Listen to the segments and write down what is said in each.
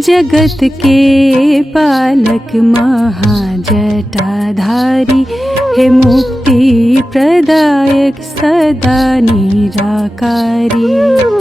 जगत के पालक महाजटाधारी, हे मुक्ति प्रदायक सदा निराकारी।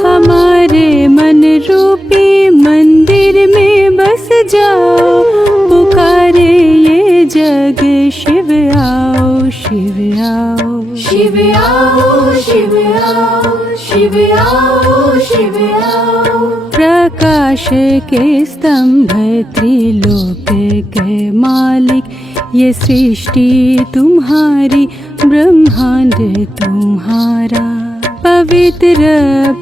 हमारे मन रूपी मंदिर में बस जाओ, पुकारे ये जग शिव आओ, शिव आओ, शिव आओ, शिव आओ, शिव आओ, शिव आओ। प्रकाश के स्तंभ त्रिलोक के मालिक, ये सृष्टि तुम्हारी ब्रह्मांड तुम्हारा। पवित्र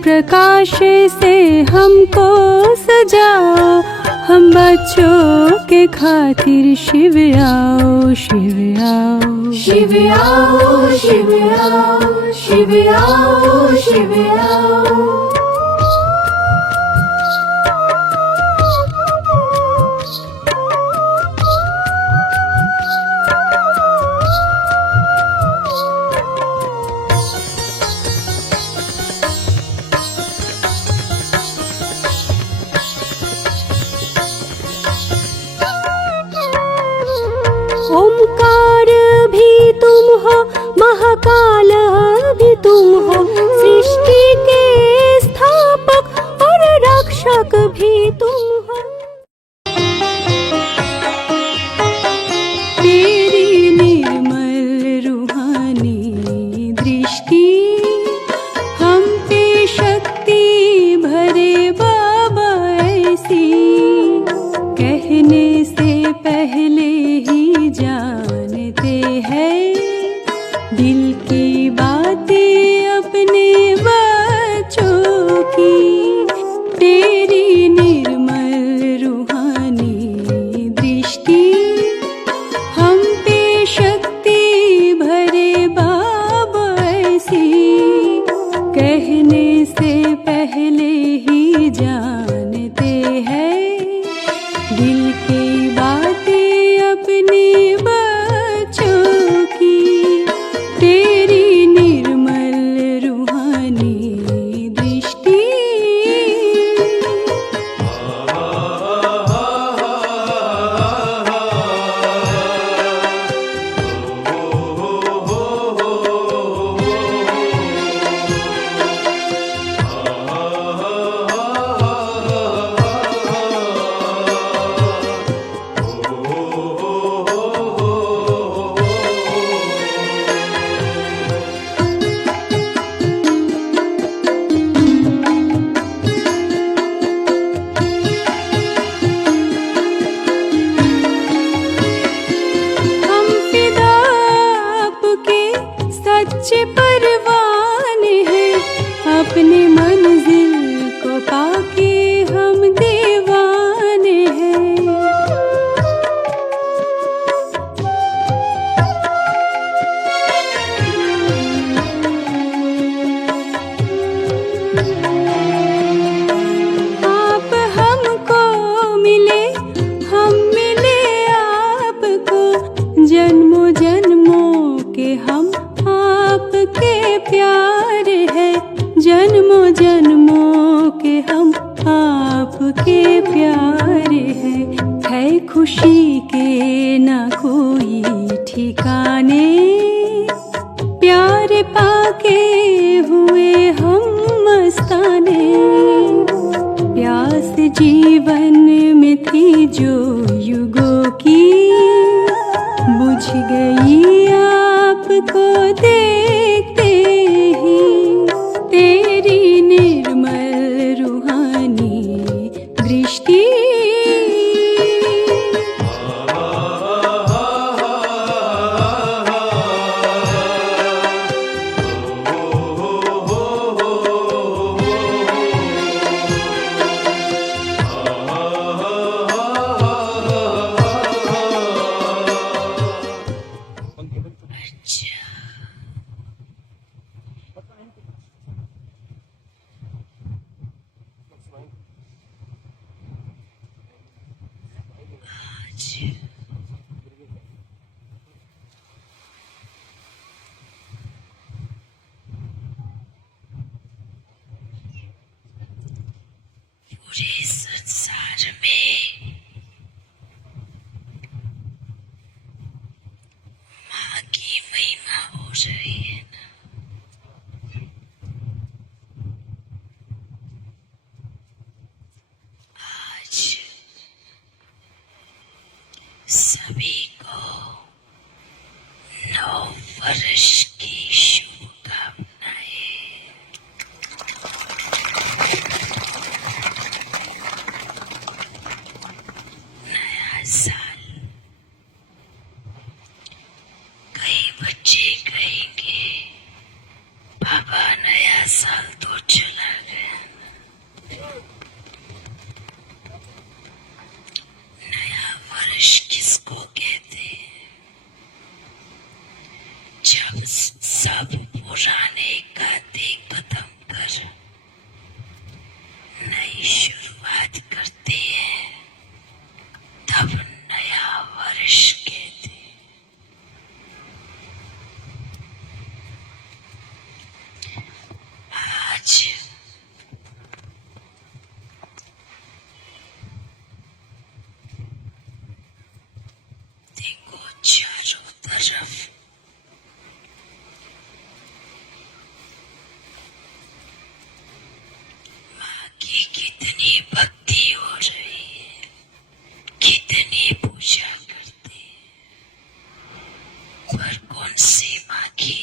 प्रकाश से हमको सजाओ, हम बच्चों के खातिर शिव आओ, शिव आओ, शिव आओ, शिव आओ, शिव आओ, शिव आओ। ओमकार भी तुम हो, महाकाल भी तुम हो, सृष्टि के स्थापक और रक्षक भी तुम हो। तेरी निर्मल रूहानी दृष्टि हम पे शक्ति भरे बाबा ऐसी, कहने से पहले ही जानते हैं दिल की बातें अपने बच्चों की। तेरी निर्मल रूहानी दृष्टि हम पे शक्ति भरे बाबा ऐसी, कहने से पहले ही जानते हैं दिल की बातें अपने बच्चों की। तेरी निर्मल रूहानी दृष्टि। सच्चे परवाने हैं, अपने मंजिल को पाके हम दीवाने हैं। आप हमको मिले, हम मिले आपको, जन्मों जन्मों के हम आपके प्यार है, जन्मों जन्मों के हम आपके प्यार है खुशी के ना कोई ठिकाने, प्यार पाके हुए हम मस्ताने। प्यास जीवन में थी जो युगों की, बुझ गई आपको देखते ही। तेरी निर्मल रूहानी दृष्टि। What is it? संसार में माँ की महिमा हो रही है ना। आज सभी को नव वर्ष की शुभकामनाएं। नया साल, कई बच्चे कहेंगे पापा नया साल तो चला गया। नया वर्ष किसको कहते हैं? जब सब पुराने गाते खत्म कर नई शुरुआत करते हैं, तब नया वर्ष कहते हैं। आज देखो चारों तरफ माँ की कितनी भक्ति हो रही है, कितनी पूजा करते हैं। पर कौन से माँ की?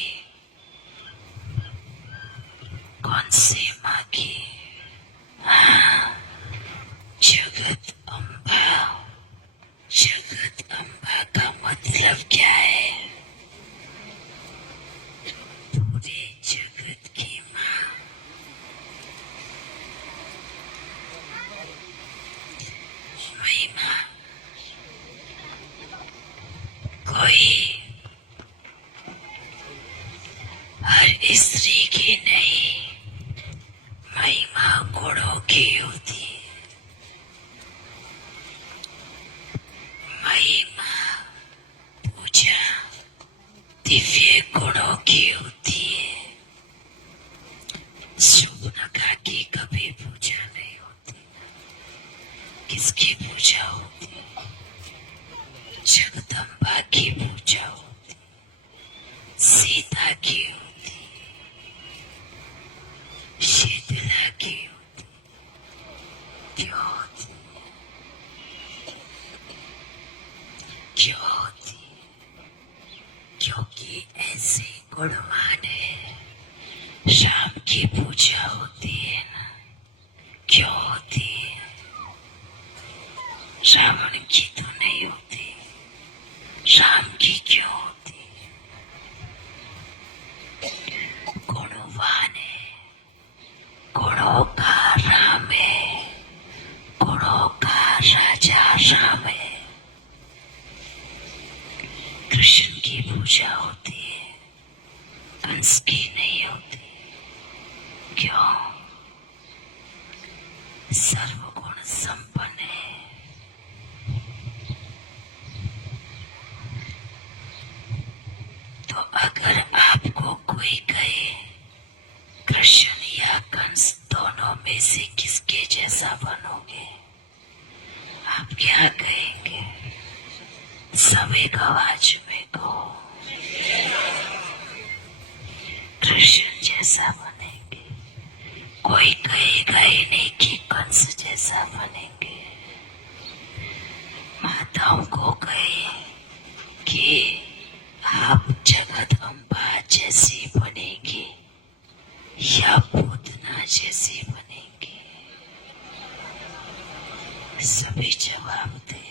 कौन से माँ की? हाँ, जगत अम्बा। जगत अम्बा का मतलब क्या है? पूरे जगत की माँ। महिमा कोई हर स्त्री की नहीं, महिमा गुणों की होती है। महिमा पूजा दिव्य गुणों की होती है। शूर्पणखा की कभी पूजा नहीं होती। किसकी पूजा होती? जगदम्बा की पूजा होती, सीता की होती, शीतला की होती। क्यों होती? क्यों होती? क्योंकि ऐसे गुणवान है। शाम की पूजा होती है ना, क्यों होती है? रावण की तो नहीं होती, राम की क्यों होती? गुणवान है, गुणों का राम है, गुणों का राजा राम है। कृष्ण की पूजा होती है, कंस की नहीं होती। क्यों? सर्वगुण संपन्न है। तो अगर आपको कोई कहे कृष्ण या कंस दोनों में से किसके जैसा बनोगे, आप क्या कहेंगे? सब एक आवाज में कहो, कृष्ण जैसा बनेंगे। कोई कहेगा ही नहीं कि कंस जैसा बनेंगे। माताओं को कहे कि आप जगत अम्बा जैसी बनेगी या पूतना जैसी बनेगी। सभी जवाब दे,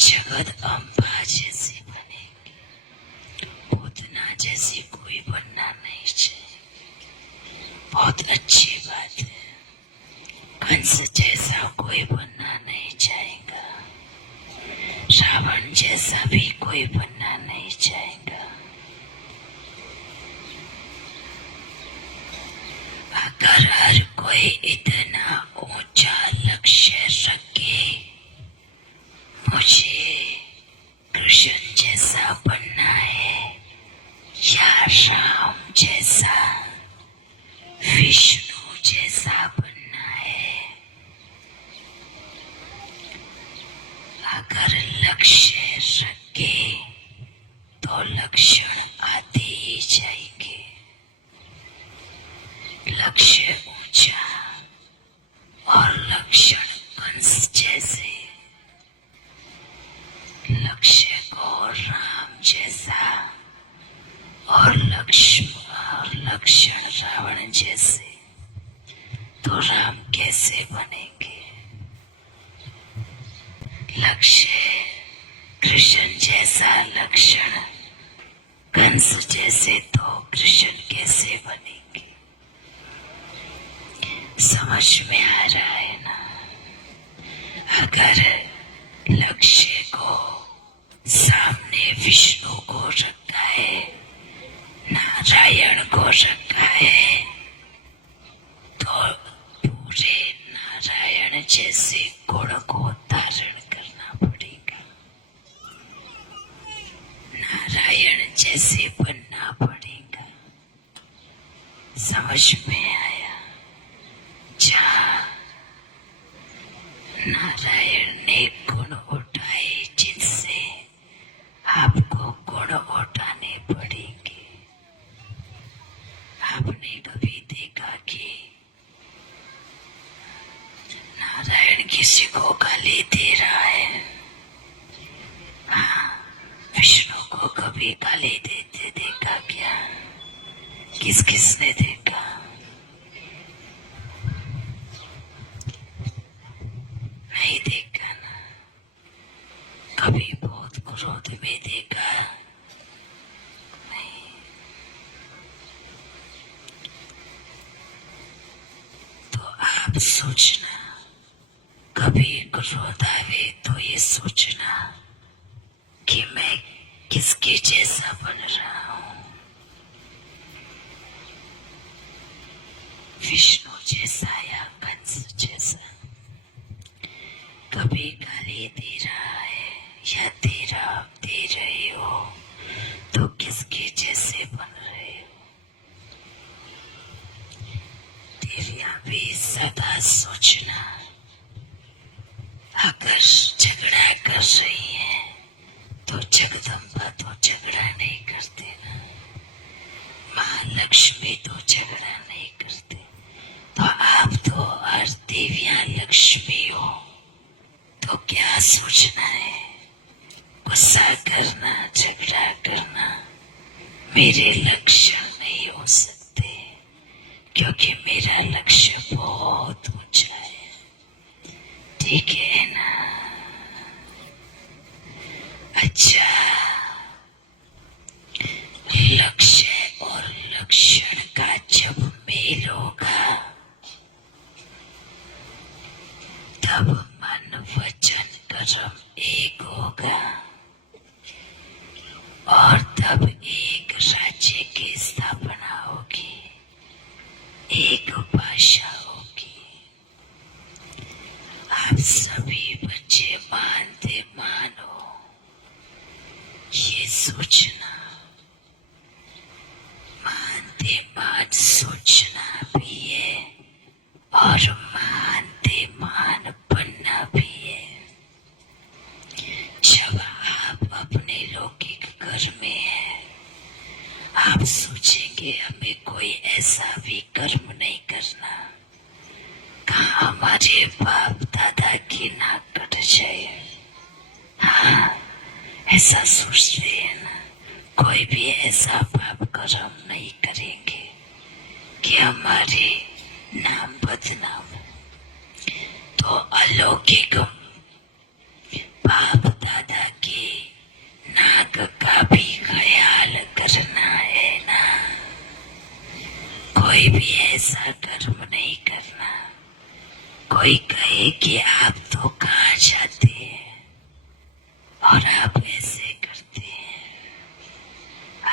जगत अम्बा जैसी बनेगी। पूतना जैसी कोई बनना नहीं चाहिए। बहुत अच्छी बात है। कंस जैसा कोई बनना नहीं चाहेगा, रावण जैसा भी कोई बनना नहीं चाहेगा। अगर हर कोई इतना ऊंचा लक्ष्य रखे, मुझे कृष्ण जैसा बनना है या राम जैसा, विष्णु जैसा बनना है, लक्ष्य ऊंचा और लक्षण कंस जैसे, लक्ष्य को राम जैसा और लक्षण रावण जैसे, तो राम कैसे बनेंगे? लक्ष्य कृष्ण जैसा, लक्षण कंस जैसे, तो कृष्ण कैसे बनेंगे? समझ में आ रहा है ना? अगर लक्ष्य को सामने विष्णु को रखा है, नारायण को रखा है, तो पूरे नारायण जैसे गुण को धारण करना पड़ेगा, नारायण जैसे बनना पड़ेगा। समझ में आया? जहाँ नारायण ने गुण उठाए, जिनसे आपको गुण उठाने पड़ेंगे। आपने कभी देखा कि नारायण किसी को गाली दे रहा है? हाँ, विष्णु को कभी गाली देते देखा क्या? किसने देखा? नहीं देखा ना? कभी बहुत क्रोध में देखा? नहीं। तो आप सोचना, कभी क्रोध आवे तो ये सोचना कि मैं किसके जैसा बन रहा हूं, विष्णु जैसा या कंस जैसा। कभी गाली दे रहा है या दे रहे हो तो किसके जैसे बन रहे हो? देवियां भी सदा सोचना, अगर झगड़ा कर रही है तो जगदम्बा तो झगड़ा नहीं करते ना, महालक्ष्मी तो झगड़ा नहीं करते, तो आप तो और देवियां लक्ष्मी हो, तो क्या सोचना है? गुस्सा करना, झगड़ा करना मेरे लक्ष्य नहीं हो सकते, क्योंकि मेरा लक्ष्य बहुत ऊंचा है। ठीक है ना? अच्छा, लक्ष्य और लक्षण का जब मेल होगा, तब मन वचन कर्म एक होगा, और तब एक राज्य की स्थापना होगी, एक भाषा होगी। आप सभी बच्चे मानते मानो, ये सोचना, मानते मान सोचना भी है और मानते मान बनना भी है। जब आप अपने लौकिक घर में हैं, आप सोचेंगे हमें कोई ऐसा भी कर्म नहीं करना, कहाँ हमारे बाप दादा की नाक कट जाए। हाँ, ऐसा सोचते हैं ना, कोई भी ऐसा पाप कर्म नहीं करेंगे कि हमारे नाम बदनाम। तो अलौकिक बाप दादा के नाक का भी ख्याल करना है ना, कोई भी ऐसा कर्म नहीं करना। कोई कहे कि आप तो कहाँ जाते हैं और आप ऐसे करते हैं,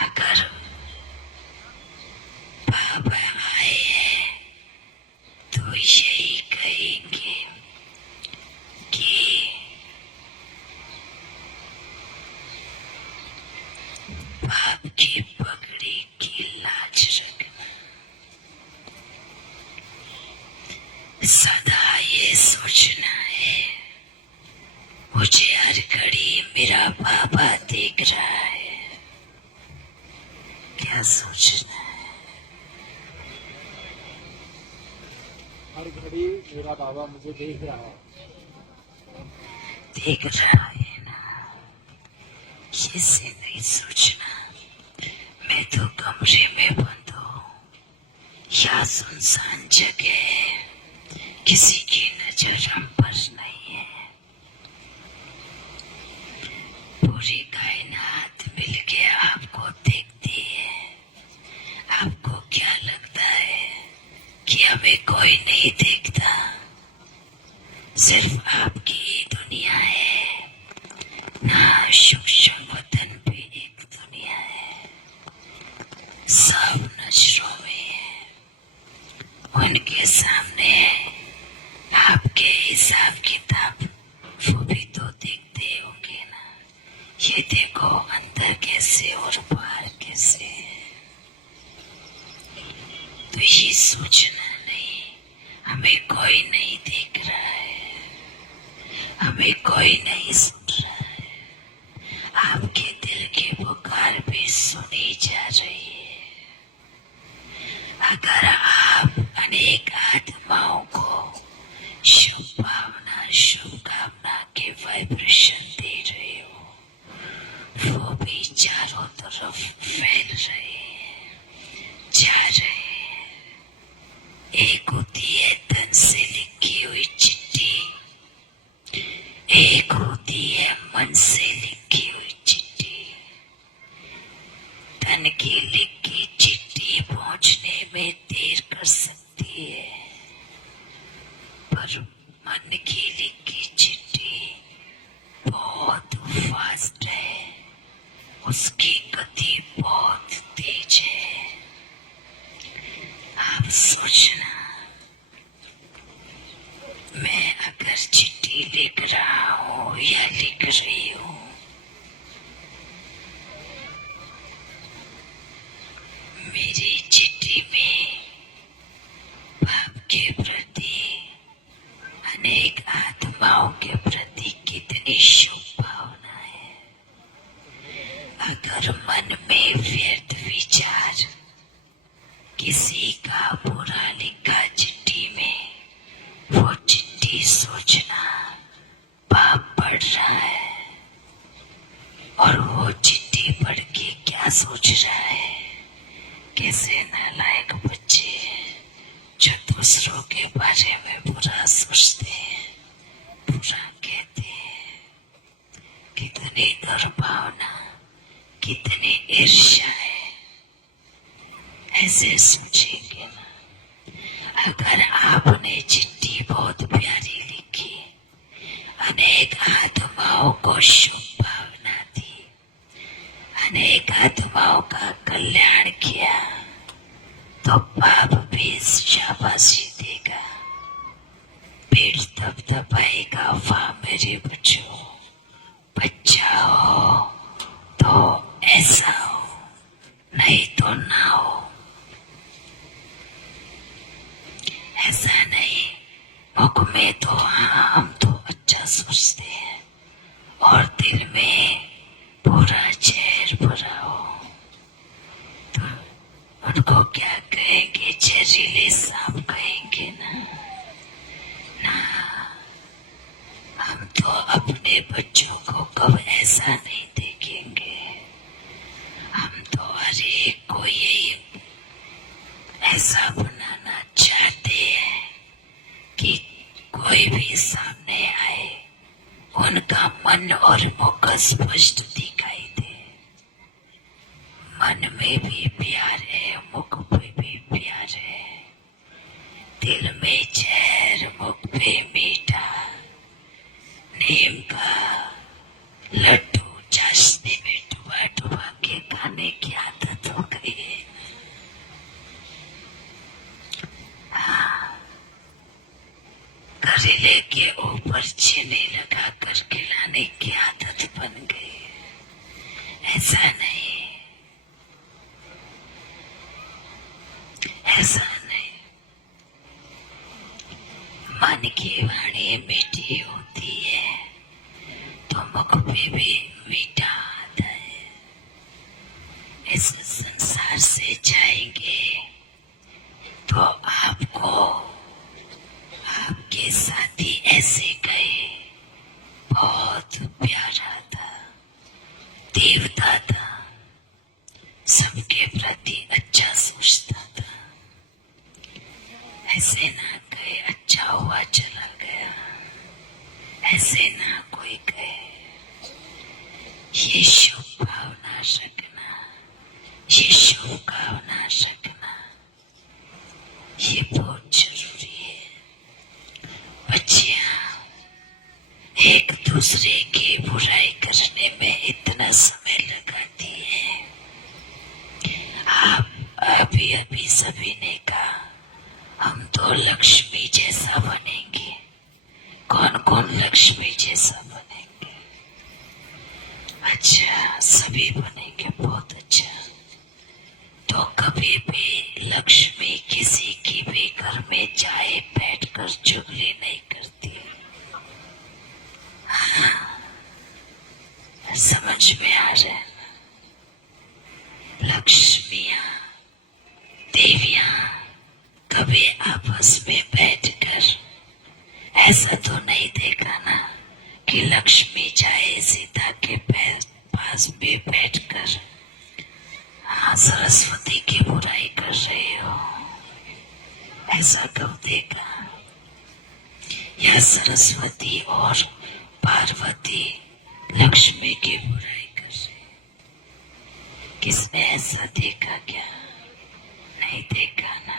अगर बाबा आए हैं तो यही कहेंगे कि बाप की पगड़ी की लाज रखना। सदा ये सोचना है, मुझे हर घड़ी मेरा बाबा देख रहा है। क्या सोचना है? हर घड़ी मेरा बाबा मुझे देख रहा है। देख रहा है ना, ये से नहीं सोचना मैं तो कमरे में बंद हूँ या सुनसान जगह है, किसी की नजर हम पर नहीं है। पूरी कायनात मिल के आपको देखती है। आपको क्या लगता है कि हमें कोई नहीं देखता? सिर्फ आपकी ही दुनिया है ना, सूक्ष्म वतन भी एक दुनिया है, सब नजरों में है। उनके सामने आपके हिसाब किताब वो भी तो देखते होंगे ना। ये देखो अंदर कैसे और बाहर कैसे है। तो ये सोचना नहीं हमें कोई नहीं देख रहा है, हमें कोई नहीं सुन रहा है। आपके दिल की पुकार भी सुनी जा रही है। अगर आप अनेक आत्माओं को शुभ भावना शुभकामना के वाइब्रेशन दे रहे हो, वो भी चारों तरफ फैल रहे हैं, जा रहे हैं। एक होती है तन से लिखी हुई चिट्ठी, एक होती है मन से लिखी हुई चिट्ठी। तन की लिखी चिट्ठी पहुंचने में देर कर सकती है, पर मन की लिखी चिट्ठी बहुत फास्ट है, उसकी गति बहुत तेज है। आप सोचना, मैं अगर चिट्ठी लिख रहा हूँ या लिख रही हूँ, मेरी चिट्ठी में बाप के प्रति, अनेक आत्माओं के प्रति कितनी शुभ भावना है। अगर मन में व्यर्थ विचार, किसी का बुरा लिखा चिट्ठी में, वो चिट्ठी सोचना पाप पढ़ रहा है, और वो चिट्ठी पढ़ के क्या सोच रहा है? कैसे नालायक बच्चे जो दूसरों के बारे में बुरा सोचते हैं, बुरा कहते हैं। कितनी दुर्भावना, कितनी ईर्ष्या है। ऐसे सोचेंगे ना, अगर आपने चिट्ठी बहुत प्यारी लिखी, अनेक आत्माओं को शुभ भावना दी, अनेक आत्माओं का कल्याण किया, तो पाप भी शाबाशी देगा, पेट थपथपाएगा, वाह मेरे बच्चों, बच्चा हो तो ऐसा हो, नहीं तो ना हो। ऐसा नहीं, मुख में तो हाँ हम तो अच्छा सोचते हैं, और दिल में पूरा जहर भरा हो, तो उनको क्या कहेंगे? जहरीले सांप कहेंगे ना। हम तो अपने बच्चों को कब ऐसा नहीं देखेंगे। हम तो हर एक को यही ऐसा बनाना चाहते हैं कि कोई भी सामने आए, उनका मन और मुख स्पष्ट दिखाई दे। मन में भी प्यार है, मुख पे भी प्यार है, दिल में जहर, मुख पे मीठा। नीम का लड्डू चाशनी में डुबा डुबा के खाने की आदत हो गई है। करेले के ऊपर चीनी लगा कर खिलाने की आदत बन गई है। ऐसा नहीं, ऐसा नहीं। मन की वाणी मीठी होती है तो मुख पे भी मीठा आता है। इस संसार से जाएंगे तो आपको ना कहे अच्छा हुआ चला गया, ऐसे ना कोई कहे। ये शुभ भावना रखना, ये शुभ भावना रखना, ये बहुत जरूरी है। बच्चियां एक दूसरे की बुराई करने में इतना समय लगाती हैं। आप अभी अभी सभी ने कहा हम तो लक्ष्मी जैसा बनेंगे। कौन कौन लक्ष्मी जैसा बनेंगे? अच्छा, सभी बनेंगे, बहुत अच्छा। तो कभी भी लक्ष्मी किसी की भी घर में जाए बैठकर चुगली नहीं करती। हाँ, समझ में आ रहा है ना? लक्ष्मियां, देवियां कभी आपस में बैठकर ऐसा तो नहीं देखा ना कि लक्ष्मी जाए सीता के पास में बैठकर हाँ सरस्वती की बुराई कर रहे हो, ऐसा कब देखा? या सरस्वती और पार्वती लक्ष्मी की बुराई कर रहे? किसने ऐसा देखा क्या? नहीं देखा ना।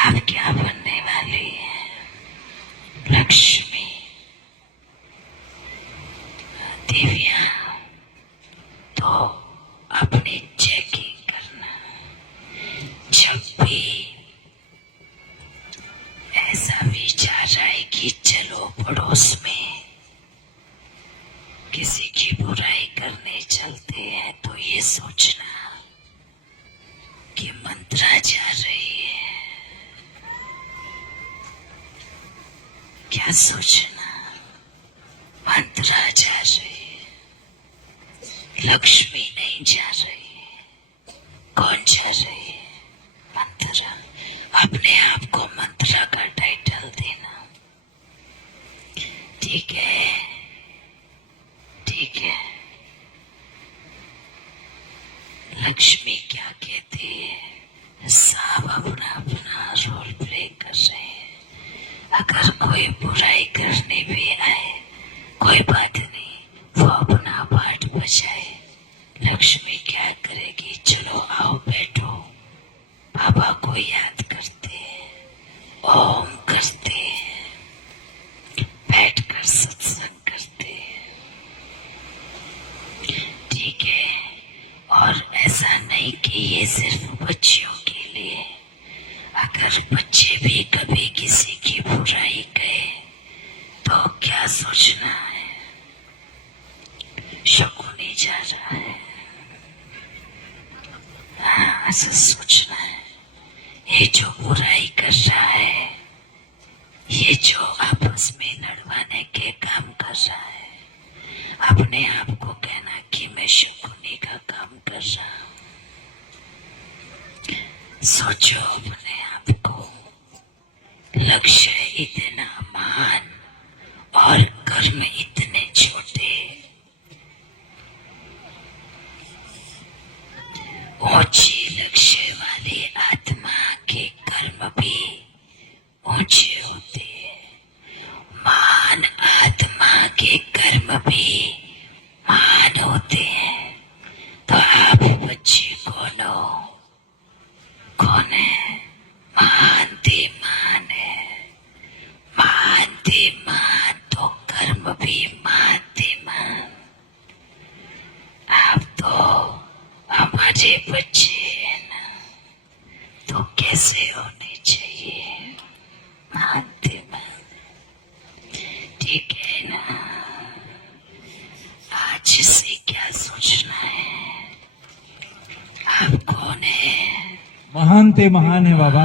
आप क्या बनने वाली है? लक्ष्मी। देवियां तो अपनी चेकिंग करना। जब भी ऐसा विचार आए कि चलो पड़ोस में किसी की बुराई करने चलते हैं, तो ये सोचना कि मंत्रा जा रही है। क्या सोचना? मंत्रा जा रही है, लक्ष्मी नहीं जा रही है। कौन जा रही है? मंत्रा। अपने आप को मंत्रा का टाइटल देना। ठीक है, ठीक है। लक्ष्मी क्या कहती है? सब अपना अपना रोल प्ले कर रहे हैं। अगर कोई बुराई करने भी आए, कोई बात नहीं, वो अपना पार्ट बजाए। लक्ष्मी क्या करेगी? चलो आओ बैठो, बाबा को याद करते हैं, ओम करते हैं, बैठकर सत्संग करते हैं। ठीक है। और ऐसा नहीं कि ये सिर्फ बच्चियों के लिए। अगर बच्चे भी कभी किसी की बुराई कहे तो क्या सोचना है? शकुनी जा रहा है। हाँ, ऐसा सोचना है। ये जो बुराई कर रहा है, ये जो आपस में लड़वाने के काम कर रहा है, अपने आप को कहना कि मैं शकुनी का काम कर रहा हूं। सोचो अपने आप को। लक्ष्य इतना महान और कर्म इतने छोटे। ऊंची लक्ष्य वाली आत्मा के कर्म भी ऊंचे होते हैं। महान आत्मा के कर्म भी महान होते हैं। तो आप बच्चे कौन हो? कौन है? महान ते महान है। महान ते महान, तो कर्म भी महान ते महान। आप तो हमारे बच्चे हैं ना, तो कैसे होने चाहिए? महान ते महान। ठीक है ना? आज से क्या सोचना है? आप कौन है? महान ते महान है बाबा।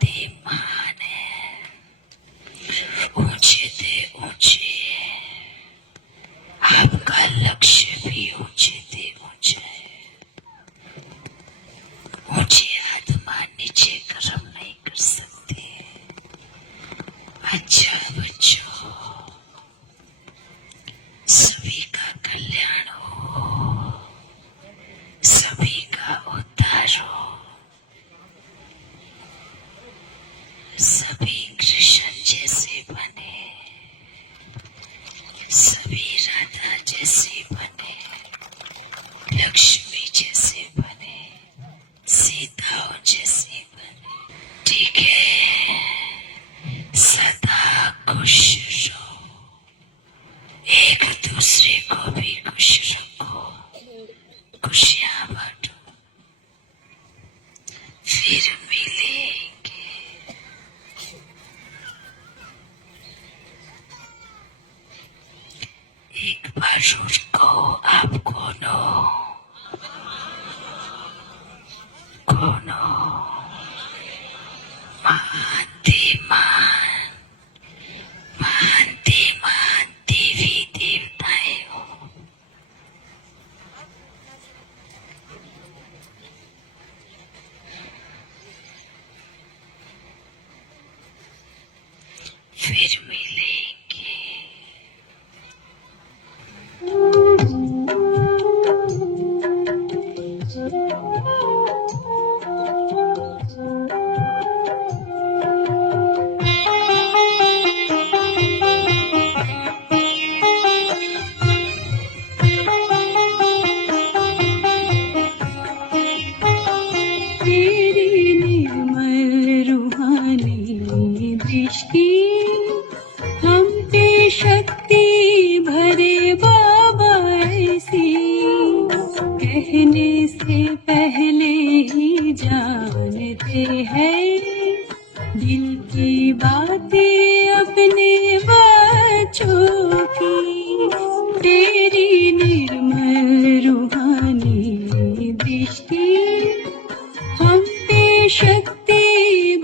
ते महान है। ऊंचे ते ऊंचे। आपका लक्ष्य भी ऊंचे ते ऊंचा है। ऊंचे आत्मा नीचे कर्म नहीं कर सकते। अच्छा बच्चों, सभी का कल्याण हो, सभी का उद्धार हो, सभी खुश रहो, एक दूसरे को भी खुश रखो, खुशियां बांटो, फिर मिलेंगे। एक बार रोज कहो, आप कौन हो? कौन हो? महान देवी देवताएं हो। फिर मिलेंगे। तेरी निर्मल रूहानी दृष्टि हम पे शक्ति भरे बाबा ऐसी, कहने से पहले ही जानते हैं दिल की बातें अपने बच्चों की। तेरी निर्मल रूहानी दृष्टि हम पे शक्ति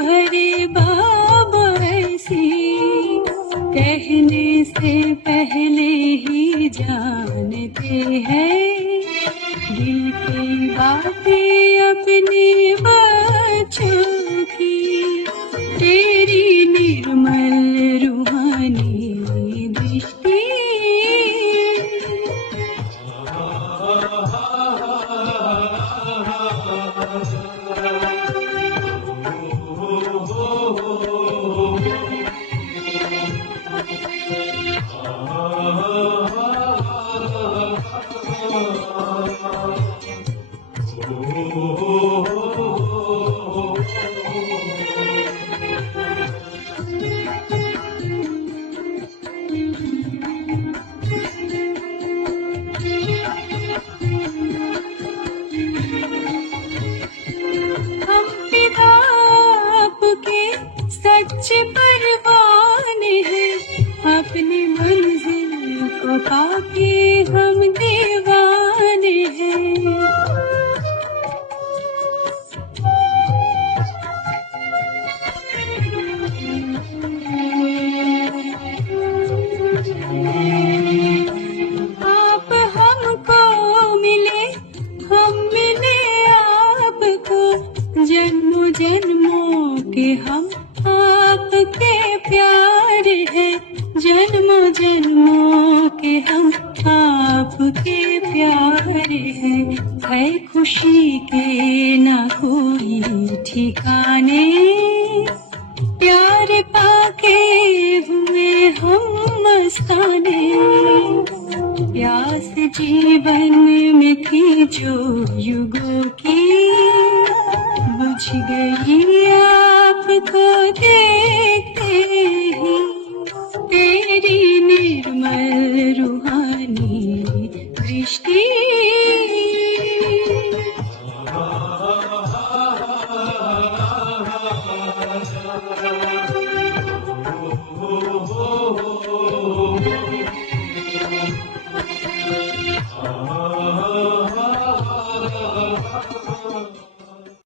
भरे बाबा ऐसी, कहने से पहले ही जानते हैं दिल की बातें अपने बच्चों की। तेरी निर्मल रूहानी दृष्टि। हम पिता आपके सच्चे परवाने हैं, अपनी मंजिल को पाके हम दीवाने हैं। आप हमको मिले, हम मिले आपको, जन्मों जन्मों के हम आपके प्यारे हैं, जन्मों जन्मों के हम आपके प्यारे हैं। है खुशी के ना कोई ठिकाने, प्यार पाके हुए हम मस्ताने। प्यास जीवन में थी जो युगों की, बुझ गई आपको देखते ही। तेरी निर्मल